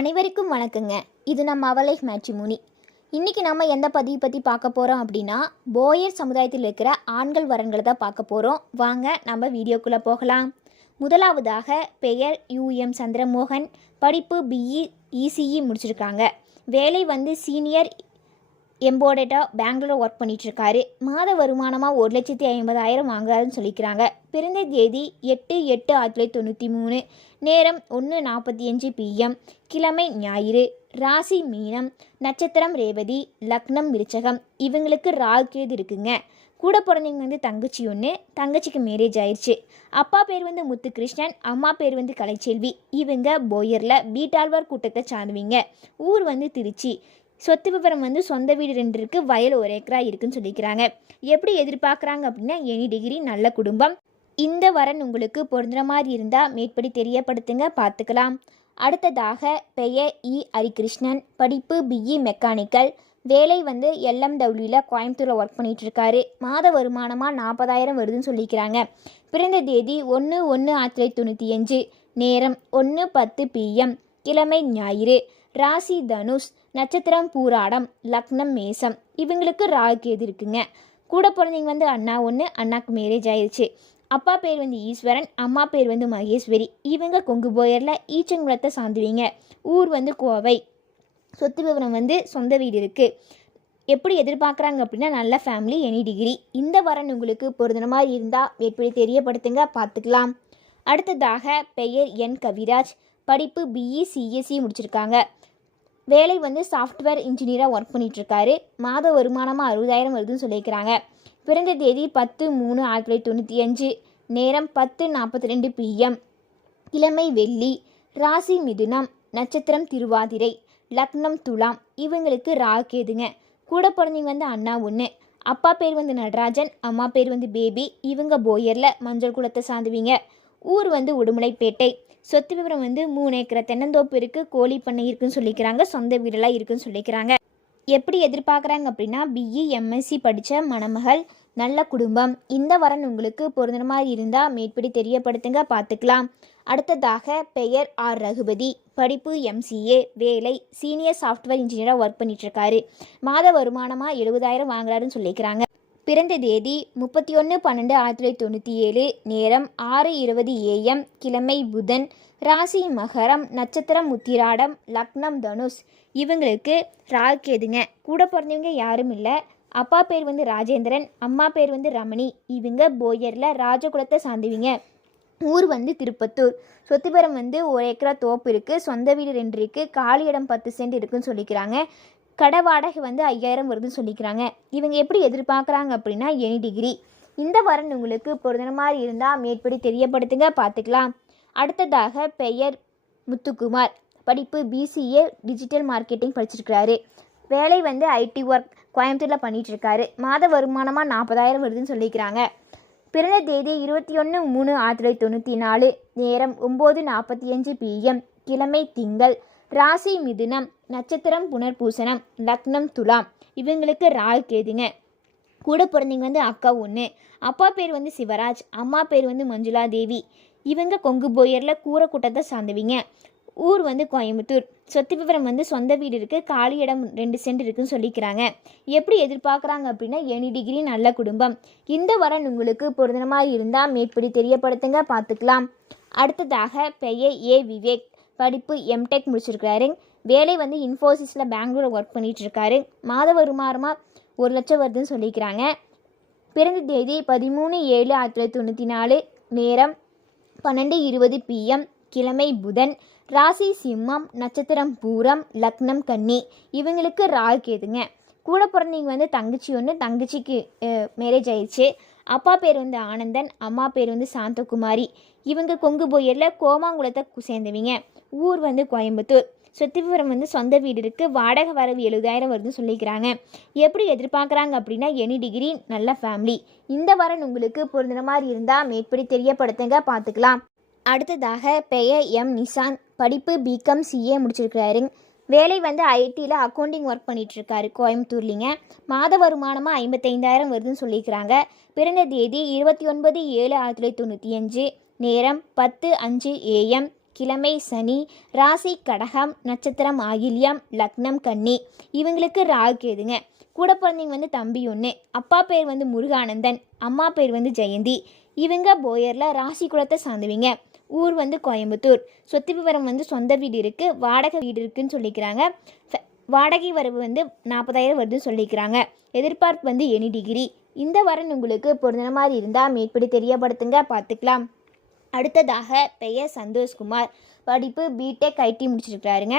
அனைவருக்கும் வணக்கங்க. இது நம்ம அவலை மேட்ரிமோனி. இன்றைக்கி நம்ம எந்த பதிவு பற்றி பார்க்க போகிறோம் அப்படின்னா, போயர் சமுதாயத்தில் இருக்கிற ஆண்கள் வரன்களை தான் பார்க்க போகிறோம். வாங்க நம்ம வீடியோக்குள்ளே போகலாம். முதலாவதாக பெயர் UM சந்திரமோகன். படிப்பு BE ECE முடிச்சிருக்காங்க. வேலை சீனியர் எம்போடேட்டாக பெங்களூர் ஒர்க் பண்ணிகிட்ருக்காரு. மாத வருமானமாக 1,50,000 வாங்குறாருன்னு சொல்லிக்கிறாங்க. பிறந்த தேதி 8/8/1993. நேரம் 1:45 PM. கிழமை ஞாயிறு. ராசி மீனம். நட்சத்திரம் ரேவதி. லக்னம் விருச்சகம். இவங்களுக்கு ராகுகேது இருக்குங்க. கூட பிறந்தவங்க தங்கச்சி ஒன்று. தங்கச்சிக்கு மேரேஜ் ஆயிடுச்சு. அப்பா பேர் முத்துகிருஷ்ணன். அம்மா பேர் கலைச்செல்வி. இவங்க போயரில் பீட்டாழ்வார் கூட்டத்தை சார்ந்தவங்க. ஊர் திருச்சி. சொத்து விவரம் சொந்த வீடு 2 இருக்குது, வயல் 1 ஏக்கரா இருக்குன்னு சொல்லிக்கிறாங்க. எப்படி எதிர்பார்க்குறாங்க அப்படின்னா, எனி டிகிரி, நல்ல குடும்பம். இந்த வரன் உங்களுக்கு பொருந்துற மாதிரி இருந்தால் மேற்படி தெரியப்படுத்துங்க, பார்த்துக்கலாம். அடுத்ததாக பெயர் ஹரிகிருஷ்ணன். படிப்பு BE மெக்கானிக்கல். வேலை LMWவில் கோயம்புத்தூரில் ஒர்க் பண்ணிகிட்ருக்காரு. மாத வருமானமாக 40,000 வருதுன்னு சொல்லிக்கிறாங்க. பிறந்த தேதி 1/1/1995. நேரம் 1:10 PM. கிழமை ஞாயிறு. ராசி தனுஷ். நட்சத்திரம் பூராடம். லக்னம் மேசம். இவங்களுக்கு ராகுகேது இருக்குங்க. கூட பிறந்தவங்க அண்ணா ஒன்று. அண்ணாக்கு மேரேஜ் ஆயிடுச்சு. அப்பா பேர் ஈஸ்வரன். அம்மா பேர் மகேஸ்வரி. இவங்க கொங்கு போயரில் ஈச்சங்குளத்தை சார்ந்துவீங்க. ஊர் கோவை. சொத்து விவரம் சொந்த வீடு இருக்குது. எப்படி எதிர்பார்க்குறாங்க அப்படின்னா, நல்ல ஃபேமிலி, எனி டிகிரி. இந்த வரன் உங்களுக்கு பொருந்தின மாதிரி இருந்தால் எப்படி தெரியப்படுத்துங்க, பார்த்துக்கலாம். அடுத்ததாக பெயர் N கவிராஜ். படிப்பு BE CSE முடிச்சிருக்காங்க. வேலை சாஃப்ட்வேர் இன்ஜினியராக ஒர்க் பண்ணிகிட்ருக்காரு. மாத வருமானமாக 60,000 வருதுன்னு சொல்லியிருக்கிறாங்க. பிறந்த தேதி 10/3/1995. நேரம் 10:42 PM. கிழமை வெள்ளி. ராசி மிதுனம். நட்சத்திரம் திருவாதிரை. லக்னம் துலாம். இவங்களுக்கு ராகுகேதுங்க. கூட பிறந்தவங்க அண்ணா ஒன்று. அப்பா பேர் நடராஜன். அம்மா பேர் பேபி. இவங்க போயரில் மஞ்சள் குளத்தை சார்ந்துவீங்க. ஊர் உடுமலைப்பேட்டை. சொத்து விவரம் 3 ஏக்கரை தென்னந்தோப்பு இருக்குது, கோழி பண்ணை இருக்குன்னு சொல்லிக்கிறாங்க. சொந்த வீடெல்லாம் இருக்குன்னு சொல்லிக்கிறாங்க. எப்படி எதிர்பார்க்குறாங்க அப்படின்னா, BE MSc படித்த மணமகள், நல்ல குடும்பம். இந்த வரன் உங்களுக்கு பொருந்துற மாதிரி இருந்தால் மேற்படி தெரியப்படுத்துங்க, பார்த்துக்கலாம். அடுத்ததாக பெயர் R ரகுபதி. படிப்பு MCA. வேலை சீனியர் சாஃப்ட்வேர் இன்ஜினியராக ஒர்க் பண்ணிகிட்ருக்காரு. மாத வருமானமாக 70,000 வாங்குறாருன்னு சொல்லிக்கிறாங்க. பிறந்த தேதி 31/12/1997. நேரம் 6:20 AM. கிழமை புதன். ராசி மகரம். நட்சத்திரம் உத்திராடம். லக்னம் தனுஷ். இவங்களுக்கு ராகுகேதுங்க. கூட பிறந்தவங்க யாரும் இல்லை. அப்பா பேர் ராஜேந்திரன். அம்மா பேர் ரமணி. இவங்க போயரில் ராஜகுலத்தை சார்ந்துவீங்க. ஊர் திருப்பத்தூர். சொத்து விவரம் 1 ஏக்கரா தோப்பு இருக்குது, சொந்த வீடு 2 இருக்குது, காலி இடம் 10 சென்ட் இருக்குன்னு சொல்லிக்கிறாங்க. கடை வாடகை 5,000 வருதுன்னு சொல்லிக்கிறாங்க. இவங்க எப்படி எதிர்பார்க்குறாங்க அப்படின்னா, எனி டிகிரி. இந்த வரன் உங்களுக்கு பொருந்தின மாதிரி இருந்தால் மேற்படி தெரியப்படுத்துங்க, பார்த்துக்கலாம். அடுத்ததாக பெயர் முத்துக்குமார். படிப்பு BCA டிஜிட்டல் மார்க்கெட்டிங் படிச்சிருக்கிறாரு. வேலை IT ஒர்க் கோயம்புத்தூரில் பண்ணிகிட்ருக்காரு. மாத வருமானமாக 40,000 வருதுன்னு சொல்லிக்கிறாங்க. பிறந்த தேதி 21/3/1994. நேரம் 9:45 PM. கிழமை திங்கள். ராசி மிதுனம். நட்சத்திரம் புனர்பூசணம். லக்னம் துலாம். இவங்களுக்கு ராகுகேதுங்க. கூட பிறந்தவங்க அக்கா ஒன்று. அப்பா பேர் சிவராஜ். அம்மா பேர் மஞ்சுளா தேவி. இவங்க கொங்கு போயரில் கூரை கூட்டத்தை சார்ந்தவங்க. ஊர் கோயம்புத்தூர். சொத்து விவரம் சொந்த வீடு இருக்குது, காலி இடம் 2 சென்ட் இருக்குன்னு சொல்லிக்கிறாங்க. எப்படி எதிர்பார்க்குறாங்க அப்படின்னா, எனி டிகிரி, நல்ல குடும்பம். இந்த வரன் உங்களுக்கு பொருந்தின மாதிரி இருந்தால் மேற்படி தெரியப்படுத்துங்க, பார்த்துக்கலாம். அடுத்ததாக பெயர் A விவேக். படிப்பு MTech முடிச்சிருக்கிறாரு. வேலை இன்ஃபோசிஸில் பெங்களூரில் ஒர்க் பண்ணிகிட்ருக்காரு. மாத வருமானமாக 1 லட்சம் வருதுன்னு சொல்லிக்கிறாங்க. பிறந்த தேதி 13/7/1994. நேரம் 12:20 PM. கிழமை புதன். ராசி சிம்மம். நட்சத்திரம் பூரம். லக்னம் கன்னி. இவங்களுக்கு ராகுகேதுங்க. கூட பிறந்தவங்க தங்கச்சி ஒன்று. தங்கச்சிக்கு மேரேஜ் ஆயிடுச்சு. அப்பா பேர் ஆனந்தன். அம்மா பேர் சாந்தகுமாரி. இவங்க கொங்கு போயரில் கோமாங்குளத்தை சேர்ந்தவங்க. ஊர் கோயம்புத்தூர். சொத்து விவரம் சொந்த வீடு இருக்குது, வாடகை வரவு 70,000 வருதுன்னு சொல்லிக்கிறாங்க. எப்படி எதிர்பார்க்குறாங்க அப்படின்னா, எனி டிகிரி, நல்ல ஃபேமிலி. இந்த வரன் உங்களுக்கு பொருந்தின மாதிரி இருந்தால் மேற்படி தெரியப்படுத்துங்க, பார்த்துக்கலாம். அடுத்ததாக பெயர் M நிசான். படிப்பு BCom CA முடிச்சிருக்கிறாரு. வேலை ITயில் அக்கௌண்டிங் ஒர்க் பண்ணிகிட்ருக்காரு கோயம்புத்தூர்லிங்க. மாத வருமானமாக 55,000 வருதுன்னு சொல்லிக்கிறாங்க. பிறந்த தேதி 29/7/1995. நேரம் 10:05 AM. கிழமை சனி, ராசி கடகம், நட்சத்திரம் ஆயில்யம், லக்னம் கன்னி. இவங்களுக்கு ராகு கேதுங்க. கூட பிறந்தவங்க வந்து தம்பி ஒன்று. அப்பா பேர் வந்து முருகானந்தன், அம்மா பேர் வந்து ஜெயந்தி. இவங்க போயரில் ராசி குலத்தை சார்ந்தவங்க. ஊர் வந்து கோயம்புத்தூர். சொத்து விவரம் வந்து சொந்த வீடு இருக்குது, வாடகை வீடு இருக்குதுன்னு சொல்லிக்கிறாங்க. வாடகை வரவு வந்து 40,000 வருதுன்னு சொல்லிக்கிறாங்க. எதிர்பார்ப்பு வந்து எனி டிகிரி. இந்த வரன் உங்களுக்கு பொருந்தின மாதிரி இருந்தால் மேற்படி தெரியப்படுத்துங்க, பார்த்துக்கலாம். அடுத்ததாக பெயர் சந்தோஷ்குமார். படிப்பு பிடெக் ஐடி முடிச்சிருக்கிறாருங்க.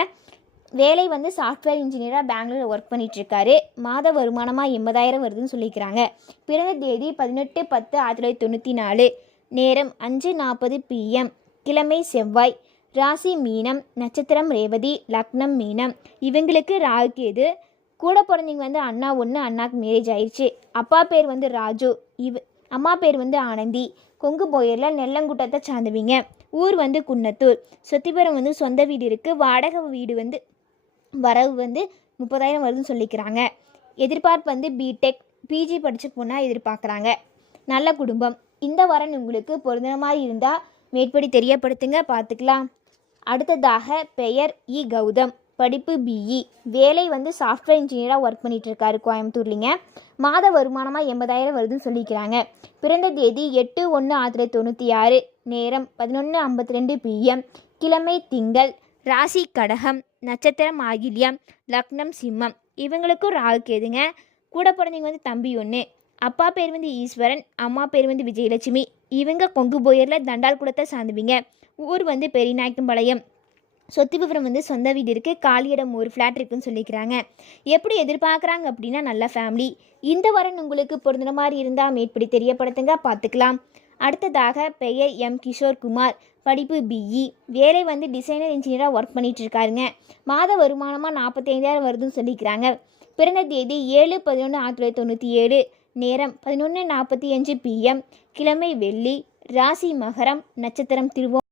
வேலை வந்து சாஃப்ட்வேர் இன்ஜினியராக பெங்களூரில் ஒர்க் பண்ணிகிட்ருக்காரு. மாத வருமானமாக 80,000 வருதுன்னு சொல்லிக்கிறாங்க. பிறந்த தேதி 18/10/1994. நேரம் 5:40 PM. கிழமை செவ்வாய். ராசி மீனம், நட்சத்திரம் ரேவதி, லக்னம் மீனம். இவங்களுக்கு ராகு கேது. கூட பிறந்தவங்க வந்து அண்ணா ஒன்று, அண்ணாக்கு மேரேஜ் ஆயிடுச்சு. அப்பா பேர் வந்து ராஜு, அம்மா பேர் வந்து ஆனந்தி. கொங்கு போயரில் நெல்லங்குட்டத்தை சார்ந்தவங்க. ஊர் வந்து குன்னத்தூர். சொத்திபுரம் வந்து சொந்த வீடு இருக்குது, வாடகை வீடு வந்து வரவு வந்து 30,000 வருதுன்னு சொல்லிக்கிறாங்க. எதிர்பார்ப்பு வந்து பிடெக் பிஜி படித்த பொண்ணாக எதிர்பார்க்குறாங்க. நல்ல குடும்பம். இந்த வரன் உங்களுக்கு பொருந்தின மாதிரி இருந்தால் மேற்படி தெரியப்படுத்துங்க, பார்த்துக்கலாம். அடுத்ததாக பெயர் கௌதம். படிப்பு பிஇ. வேலை வந்து சாஃப்ட்வேர் இன்ஜினியராக ஒர்க் பண்ணிகிட்ருக்காரு கோயம்புத்தூர்லிங்க. மாத வருமானமாக 80,000 வருதுன்னு சொல்லிக்கிறாங்க. பிறந்த தேதி 8/1/1996. நேரம் 11:52 PM. கிழமை திங்கள். ராசி கடகம், நட்சத்திரம் ஆகில்யம், லக்னம் சிம்மம். இவங்களுக்கும் ராகு கேதுங்க. கூட பிறந்தவங்க வந்து தம்பி ஒன்று. அப்பா பேர் வந்து ஈஸ்வரன், அம்மா பேர் வந்து விஜயலட்சுமி. இவங்க கொங்கு போயரில் தண்டால் குளத்தை சார்ந்தவங்க. ஊர் வந்து பெரியநாயக்கம்பாளையம். சொத்து விவரம் வந்து சொந்த வீடு இருக்குது, காலியிடம் ஒரு ஃப்ளாட் இருக்குன்னு சொல்லிக்கிறாங்க. எப்படி எதிர்பார்க்குறாங்க அப்படின்னா நல்ல ஃபேமிலி. இந்த வரன் உங்களுக்கு பொருந்தின மாதிரி இருந்தால் மேற்படி தெரியப்படுத்துங்க, பார்த்துக்கலாம். அடுத்ததாக பெயர் கிஷோர்குமார். படிப்பு பிஇ. வேலை வந்து டிசைனர் இன்ஜினியராக ஒர்க் பண்ணிகிட்ருக்காருங்க. மாத வருமானமாக 45,000 வருதுன்னு சொல்லிக்கிறாங்க. பிறந்த தேதி 7/11/1997. நேரம் 11:45 PM. கிழமை வெள்ளி. ராசி மகரம், நட்சத்திரம் திருவோணம்.